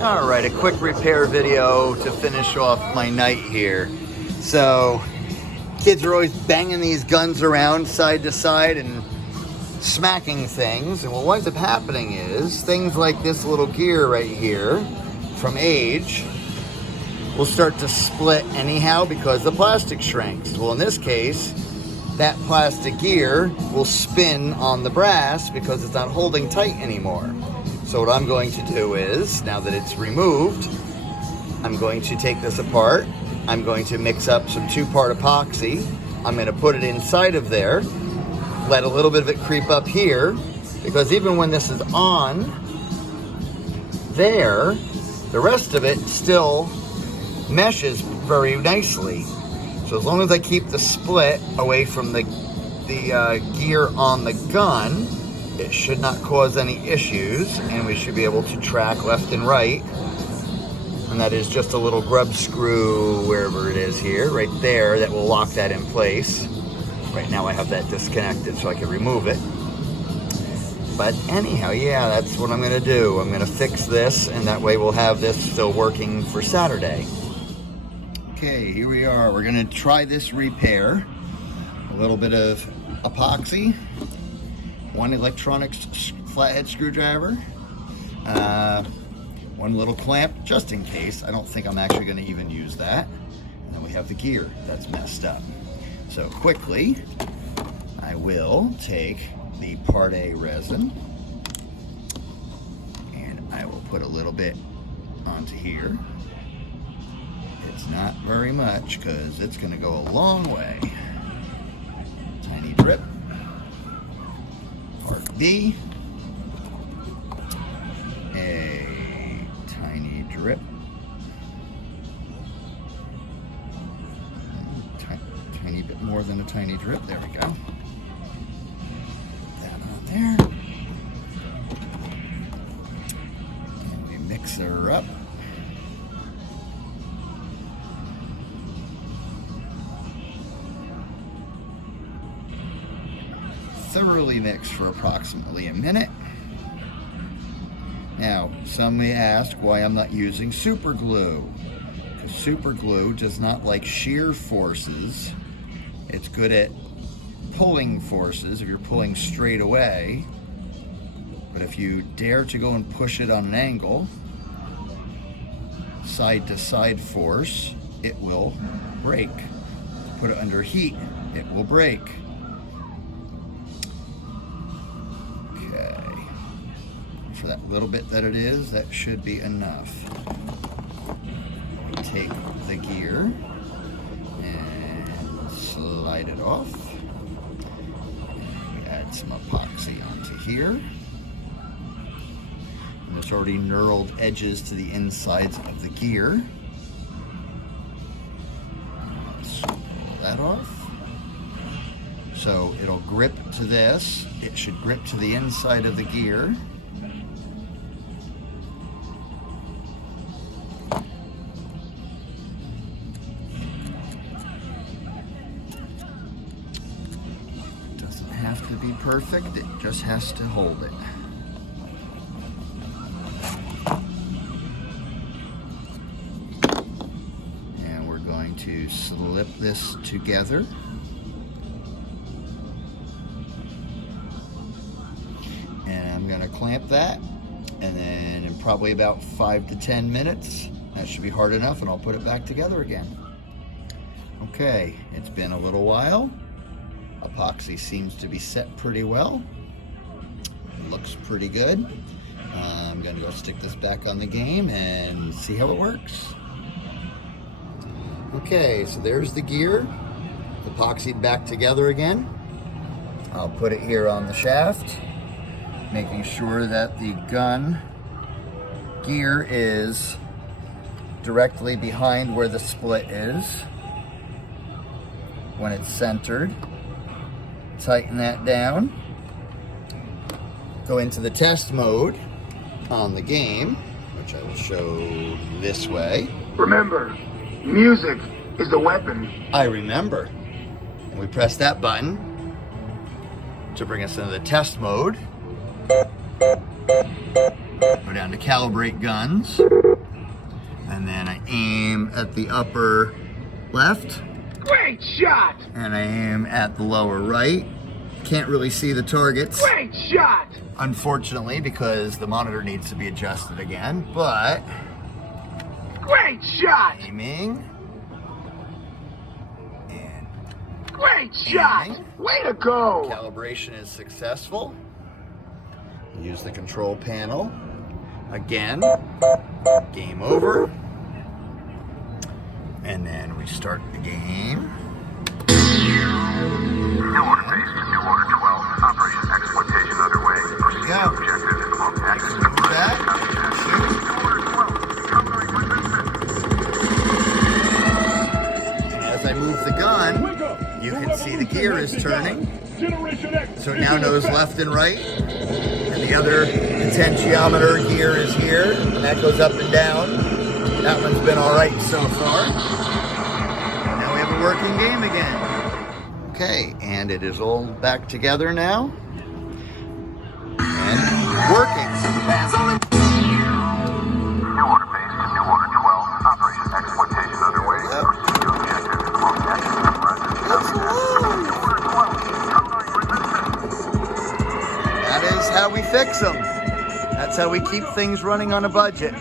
All right, a quick repair video to finish off my night here. So, kids are always banging these guns around side to side and smacking things. And what winds up happening is things like this little gear right here, from age, will start to split anyhow because the plastic shrinks. Well, in this case, that plastic gear will spin on the brass because it's not holding tight anymore. So what I'm going to do is, now that it's removed, I'm going to take this apart. I'm going to mix up some 2-part epoxy. I'm going to put it inside of there, let a little bit of it creep up here, because even when this is on there, the rest of it still meshes very nicely. So as long as I keep the split away from the gear on the gun, it should not cause any issues, and we should be able to track left and right. And that is just a little grub screw, wherever it is here, right there, that will lock that in place. Right now I have that disconnected so I can remove it. But anyhow, yeah, that's what I'm gonna do. I'm gonna fix this, and that way we'll have this still working for Saturday. Okay, here we are. We're gonna try this repair. A little bit of epoxy, 1 electronics flathead screwdriver, 1 little clamp, just in case. I don't think I'm actually gonna even use that. And then we have the gear that's messed up. So quickly, I will take the Part A resin, and I will put a little bit onto here. It's not very much, because it's gonna go a long way. Tiny drip. Part B, a tiny drip, tiny bit more than a tiny drip, there we go. Put that on there, and we mix her up. Thoroughly mix for approximately a minute. Now, some may ask why I'm not using super glue. Because super glue does not like shear forces. It's good at pulling forces if you're pulling straight away. But if you dare to go and push it on an angle, side to side force, it will break. Put it under heat, it will break. For that little bit that it is, that should be enough. We take the gear and slide it off. And we add some epoxy onto here. And there's already knurled edges to the insides of the gear. Let's pull that off. So it'll grip to this. It should grip to the inside of the gear. To be perfect, it just has to hold it. And we're going to slip this together. And I'm going to clamp that, and then in probably about 5 to 10 minutes, that should be hard enough, and I'll put it back together again. Okay, it's been a little while. Epoxy seems to be set pretty well. Looks pretty good. I'm going to go stick this back on the game and see how it works. Okay, so there's the gear. Epoxied back together again. I'll put it here on the shaft, making sure that the gun gear is directly behind where the split is. When it's centered, tighten that down. Go into the test mode on the game, which I will show this way. Remember, music is the weapon. I remember. And we press that button to bring us into the test mode. Go down to calibrate guns. And then I aim at the upper left. Great shot! And I aim at the lower right. Can't really see the targets, Great shot! unfortunately, because the monitor needs to be adjusted again, but Great shot! aiming. And Great shot! aiming. Way to go! Calibration is successful. Use the control panel. Again, game over. And then we start the game. New order base to New Order 12. Operation exploitation underway. There we go. Objective is close I can move that. And as I move the gun, you can see the gear is turning. So it now knows left and right. And the other potentiometer gear is here. And that goes up and down. That one's been all right so far. Now we have a working game again. Okay, and it is all back together now. And working. New order base to New Order 12. Operation exploitation underway. Yep. Proceed to objective is close action. That is how we fix them. That's how we keep things running on a budget.